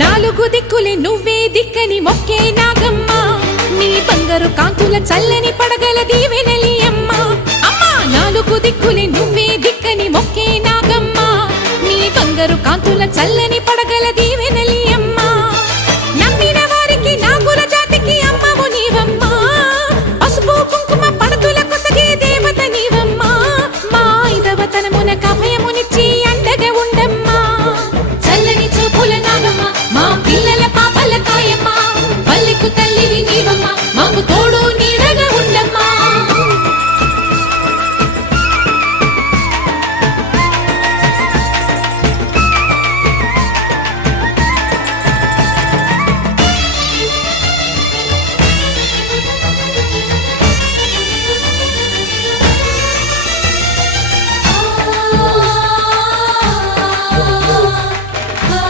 నాలుగు దిక్కులే నువ్వే దిక్కని మొక్కే నాగమ్మ నీ బంగారు కాంతుల చల్లని పడగల దీవెనలి అమ్మ అమ్మా నాలుగు దిక్కులే నువ్వే దిక్కని మొక్కే నాగమ్మ నీ బంగారు కాంతుల చల్లని పడగల దీవె